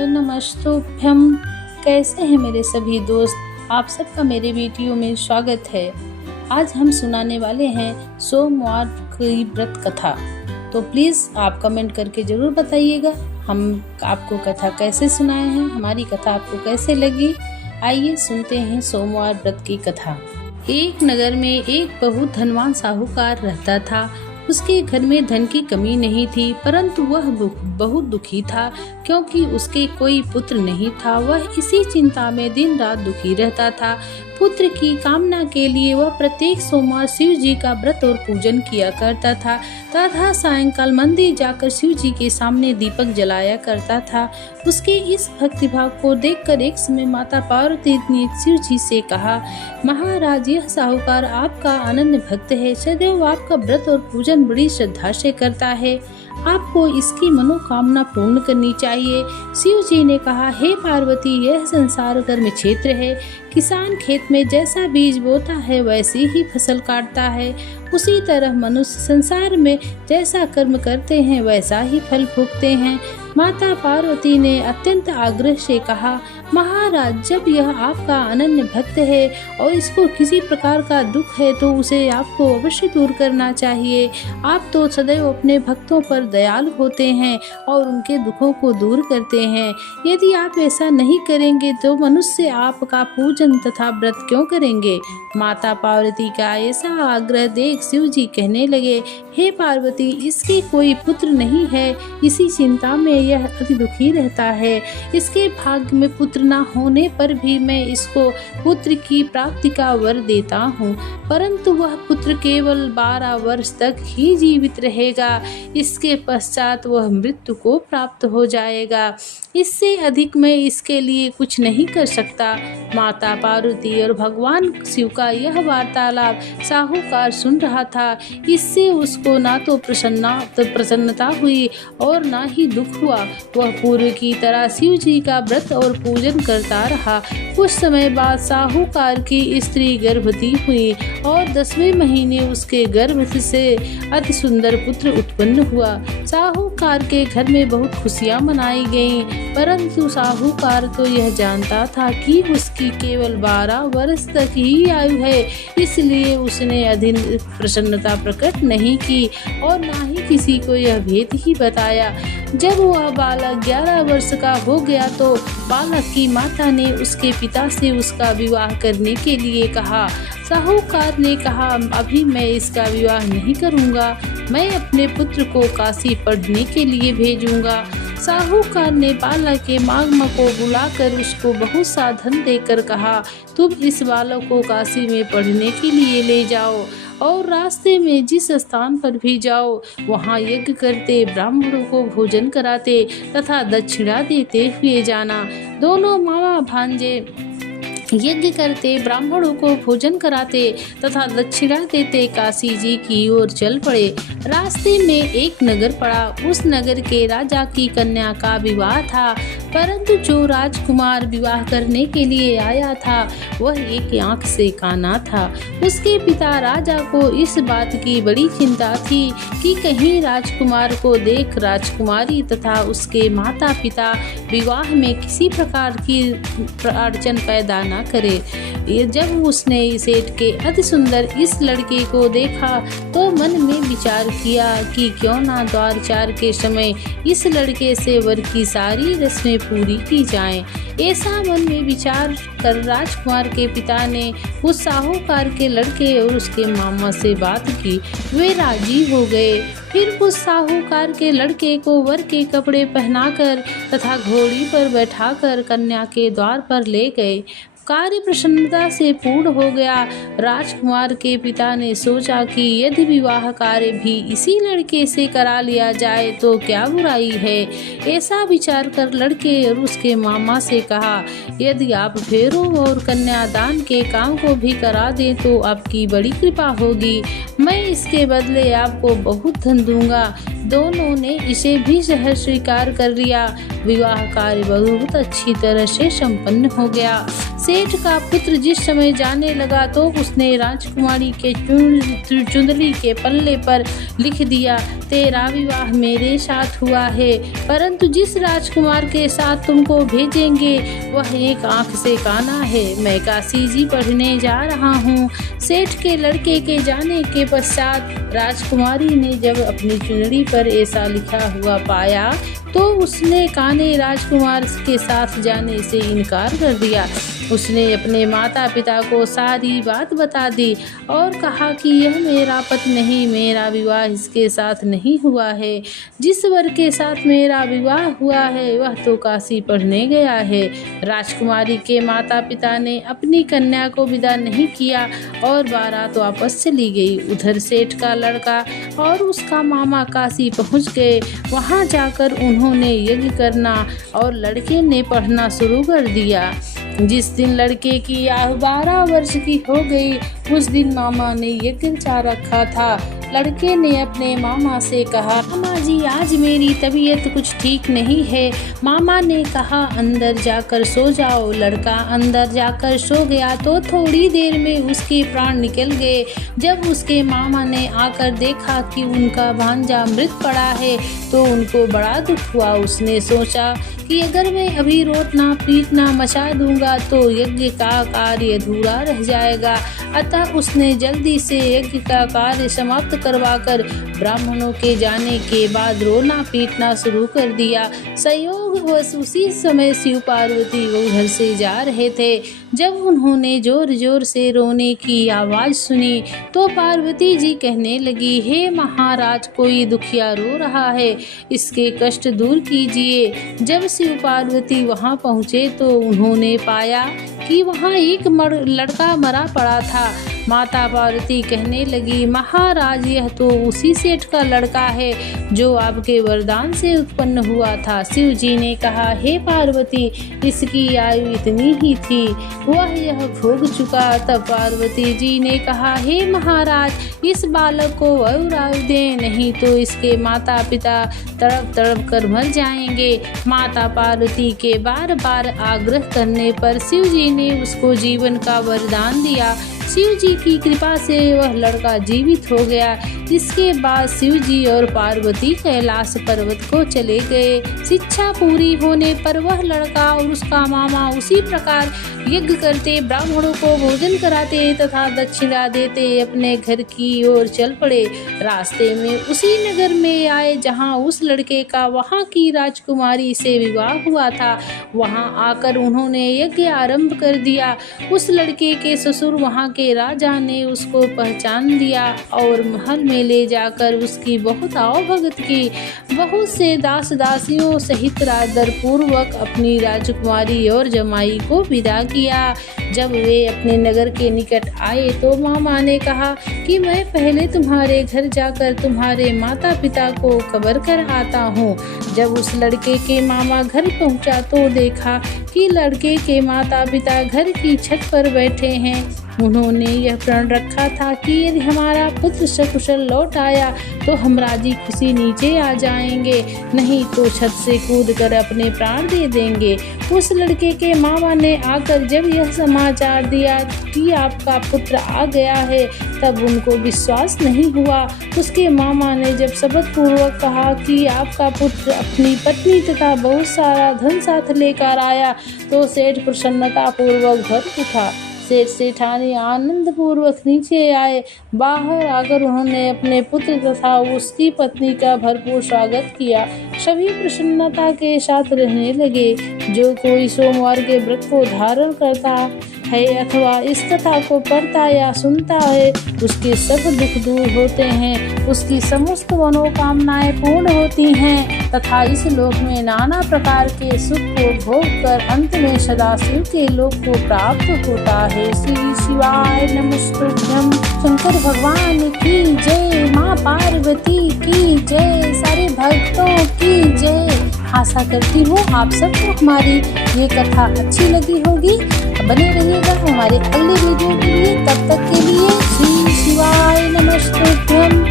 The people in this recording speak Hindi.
हाय नमस्तुभ्यम। कैसे हैं मेरे सभी दोस्त? आप सबका मेरे वीडियो में स्वागत है। आज हम सुनाने वाले हैं सोमवार की व्रत कथा। तो प्लीज़ आप कमेंट करके ज़रूर बताइएगा हम आपको कथा कैसे सुनाए हैं, हमारी कथा आपको कैसे लगी। आइए सुनते हैं सोमवार व्रत की कथा। एक नगर में एक बहुत धनवान साहूकार रहता था। उसके घर में धन की कमी नहीं थी, परंतु वह बहुत दुखी था क्योंकि उसके कोई पुत्र नहीं था। वह इसी चिंता में दिन रात दुखी रहता था। पुत्र की कामना के लिए वह प्रत्येक सोमवार शिव जी का व्रत और पूजन किया करता था तथा सायंकाल मंदिर जाकर शिव जी के सामने दीपक जलाया करता था। उसके इस भक्तिभाव को देखकर एक समय माता पार्वती ने शिव जी से कहा, महाराज, यह साहूकार आपका अनन्य भक्त है, सदैव आपका व्रत और पूजन बड़ी श्रद्धा से करता है, आपको इसकी मनोकामना पूर्ण करनी चाहिए। शिव जी ने कहा, हे पार्वती, यह संसार कर्म क्षेत्र है। किसान खेत में जैसा बीज बोता है वैसी ही फसल काटता है, उसी तरह मनुष्य संसार में जैसा कर्म करते हैं वैसा ही फल भोगते हैं। माता पार्वती ने अत्यंत आग्रह से कहा, महाराज, जब यह आपका अनन्य भक्त है और इसको किसी प्रकार का दुख है तो उसे आपको अवश्य दूर करना चाहिए। आप तो सदैव अपने भक्तों पर दयालु होते हैं और उनके दुखों को दूर करते हैं। यदि आप ऐसा नहीं करेंगे तो मनुष्य आपका पूजन तथा व्रत क्यों करेंगे? माता पार्वती का ऐसा आग्रह देख शिव जी कहने लगे, हे पार्वती, इसके कोई पुत्र नहीं है, इसी चिंता में यह अति दुखी रहता है। इसके भाग्य में पुत्र न होने पर भी मैं इसको पुत्र की प्राप्ति का वर देता हूँ, परंतु वह पुत्र केवल 12 वर्ष तक ही जीवित रहेगा। इसके पश्चात वह मृत्यु को प्राप्त हो जाएगा। इससे अधिक मैं इसके लिए कुछ नहीं कर सकता। माता पार्वती और भगवान शिव का यह वार्तालाप साहूकार सुन रहा था। इससे उसको ना तो प्रसन्नता हुई और ना ही दुख हुआ। वह पूर्व की तरह शिव जी का व्रत और पूजन करता रहा। कुछ समय बाद साहूकार की स्त्री गर्भवती हुई और 10वें महीने उसके गर्भ से अति सुंदर पुत्र उत्पन्न हुआ। साहूकार के घर में बहुत खुशियां मनाई गईं, परंतु साहूकार तो यह जानता था कि उसकी केवल 12 वर्ष तक ही आयु है, इसलिए उसने अधिक प्रसन्नता प्रकट नहीं की और ना ही किसी को यह भेद ही बताया। जब वह बालक 11 वर्ष का हो गया तो बालक की माता ने उसके पिता से उसका विवाह करने के लिए कहा। साहूकार ने कहा, अभी मैं इसका विवाह नहीं करूँगा, मैं अपने पुत्र को काशी पढ़ने के लिए भेजूँगा। साहूकार ने बालक के मामा को बुलाकर उसको बहुत सा धन देकर कहा, तुम इस बालक को काशी में पढ़ने के लिए ले जाओ और रास्ते में जिस स्थान पर भी जाओ वहाँ यज्ञ करते, ब्राह्मणों को भोजन कराते तथा दक्षिणा देते हुए जाना। दोनों मामा भांजे यज्ञ करते, ब्राह्मणों को भोजन कराते तथा दक्षिणा देते काशी जी की ओर चल पड़े। रास्ते में एक नगर पड़ा। उस नगर के राजा की कन्या का विवाह था, परंतु जो राजकुमार विवाह करने के लिए आया था वह एक आंख से काना था। उसके पिता राजा को इस बात की बड़ी चिंता थी कि कहीं राजकुमार को देख राजकुमारी तथा उसके माता पिता विवाह में किसी प्रकार की अड़चन पैदा न करे। जब उसने सेठ के अति सुंदर इस लड़के को देखा तो मन में विचार किया कि क्यों ना द्वारचार के समय इस लड़के से वर की सारी रस्में पूरी की जाएं। ऐसा मन में विचार कर राजकुमार के पिता ने उस साहूकार के लड़के और उसके मामा से बात की। वे राजी हो गए। फिर उस साहूकार के लड़के को वर के कपड़े पहनाकर तथा घोड़ी पर बैठाकर कन्या के द्वार पर ले गए। कार्य प्रसन्नता से पूर्ण हो गया। राजकुमार के पिता ने सोचा कि यदि विवाह कार्य भी इसी लड़के से करा लिया जाए तो क्या बुराई है। ऐसा विचार कर लड़के और उसके मामा से कहा, यदि आप फेरों और कन्यादान के काम को भी करा दें तो आपकी बड़ी कृपा होगी, मैं इसके बदले आपको बहुत धन दूंगा। दोनों ने इसे भी सहर्ष स्वीकार कर लिया। विवाह कार्य बहुत अच्छी तरह से संपन्न हो गया। सेठ का पुत्र जिस समय जाने लगा तो उसने राजकुमारी के चुंदड़ी के पल्ले पर लिख दिया, तेरा विवाह मेरे साथ हुआ है, परंतु जिस राजकुमार के साथ तुमको भेजेंगे वह एक आंख से काना है। मैं काशी जी पढ़ने जा रहा हूँ। सेठ के लड़के के जाने के पश्चात राजकुमारी ने जब अपनी चुनरी पर ऐसा लिखा हुआ पाया तो उसने काने राजकुमार के साथ जाने से इनकार कर दिया। उसने अपने माता पिता को सारी बात बता दी और कहा कि यह मेरा पति नहीं, मेरा विवाह इसके साथ नहीं हुआ है। जिस वर के साथ मेरा विवाह हुआ है वह तो काशी पढ़ने गया है। राजकुमारी के माता पिता ने अपनी कन्या को विदा नहीं किया और बारात वापस चली गई। उधर सेठ का लड़का और उसका मामा काशी पहुंच गए। वहां जाकर उन्होंने यज्ञ करना और लड़के ने पढ़ना शुरू कर दिया। जिस दिन लड़के की आयु 12 वर्ष की हो गई उस दिन मामा ने यज्ञ चाह रखा था। लड़के ने अपने मामा से कहा, मामा जी आज मेरी तबीयत कुछ ठीक नहीं है। मामा ने कहा अंदर जाकर सो जाओ। लड़का अंदर जाकर सो गया तो थोड़ी देर में उसके प्राण निकल गए। जब उसके मामा ने आकर देखा कि उनका भांजा मृत पड़ा है तो उनको बड़ा दुख हुआ। उसने सोचा कि अगर मैं अभी रोटना पीटना मचा दूंगा तो यज्ञ का कार्य अधूरा रह जाएगा। अतः उसने जल्दी से यज्ञ का कार्य समाप्त करवाकर ब्राह्मणों के जाने के बाद रोना पीटना शुरू कर दिया। संयोगवश उसी समय शिव पार्वती वो घर से जा रहे थे। जब उन्होंने जोर जोर से रोने की आवाज़ सुनी तो पार्वती जी कहने लगी, हे महाराज कोई दुखिया रो रहा है, इसके कष्ट दूर कीजिए। जब शिव पार्वती वहां पहुँचे तो उन्होंने पाया कि वहां एक लड़का मरा पड़ा था। माता पार्वती कहने लगी, महाराज यह तो उसी सेठ का लड़का है जो आपके वरदान से उत्पन्न हुआ था। शिव जी ने कहा, हे पार्वती इसकी आयु इतनी ही थी, वह यह भोग चुका। तब पार्वती जी ने कहा, हे महाराज इस बालक को और आयु दें, नहीं तो इसके माता पिता तड़प तड़प कर मर जाएंगे। माता पार्वती के बार बार आग्रह करने पर शिव जी ने उसको जीवन का वरदान दिया। शिव जी की कृपा से वह लड़का जीवित हो गया। इसके बाद शिव जी और पार्वती कैलाश पर्वत को चले गए। शिक्षा पूरी होने पर वह लड़का और उसका मामा उसी प्रकार यज्ञ करते, ब्राह्मणों को भोजन कराते तथा दक्षिणा देते अपने घर की ओर चल पड़े। रास्ते में उसी नगर में आए जहां उस लड़के का वहां की राजकुमारी से विवाह हुआ था। वहां आकर उन्होंने यज्ञ आरंभ कर दिया। उस लड़के के ससुर वहां के राजा ने उसको पहचान लिया और महल में ले जाकर उसकी बहुत आवभगत की। बहुत से दास दासियों सहित आदर पूर्वक अपनी राजकुमारी और जमाई को विदा किया। जब वे अपने नगर के निकट आए तो मामा ने कहा कि मैं पहले तुम्हारे घर जाकर तुम्हारे माता पिता को कबर कर आता हूँ। जब उस लड़के के मामा घर पहुँचा तो देखा कि लड़के के माता पिता घर की छत पर बैठे हैं। उन्होंने यह प्रण रखा था कि यदि हमारा पुत्र सकुशल लौट आया तो हम राजी खुशी नीचे आ जाएंगे, नहीं तो छत से कूदकर अपने प्राण दे देंगे। उस लड़के के मामा ने आकर जब यह समाचार दिया कि आपका पुत्र आ गया है तब उनको विश्वास नहीं हुआ। उसके मामा ने जब शपथ पूर्वक कहा कि आपका पुत्र अपनी पत्नी तथा बहुत सारा धन साथ लेकर आया तो सेठ प्रसन्नता पूर्वक भर उठा। सेठ सेठानी आनंद पूर्वक नीचे आए। बाहर आकर उन्होंने अपने पुत्र तथा उसकी पत्नी का भरपूर स्वागत किया। सभी प्रसन्नता के साथ रहने लगे। जो कोई सोमवार के व्रत को धारण करता है अथवा इस कथा को पढ़ता या सुनता है उसके सब दुख दूर होते हैं, उसकी समस्त मनोकामनाएं पूर्ण होती हैं तथा इस लोक में नाना प्रकार के सुख को भोग कर अंत में सदाशिव के लोक को प्राप्त होता है। श्री शिवाय नमस्तुभ्यं। शंकर भगवान की जय, माँ पार्वती की जय, सारे भक्तों की जय। आशा करती हूँ आप सबको हमारी ये कथा अच्छी लगी होगी। बने रहिएगा हमारे अगले वीडियो के लिए। तब तक के लिए श्री शिवाय नमस्तुभ्यं।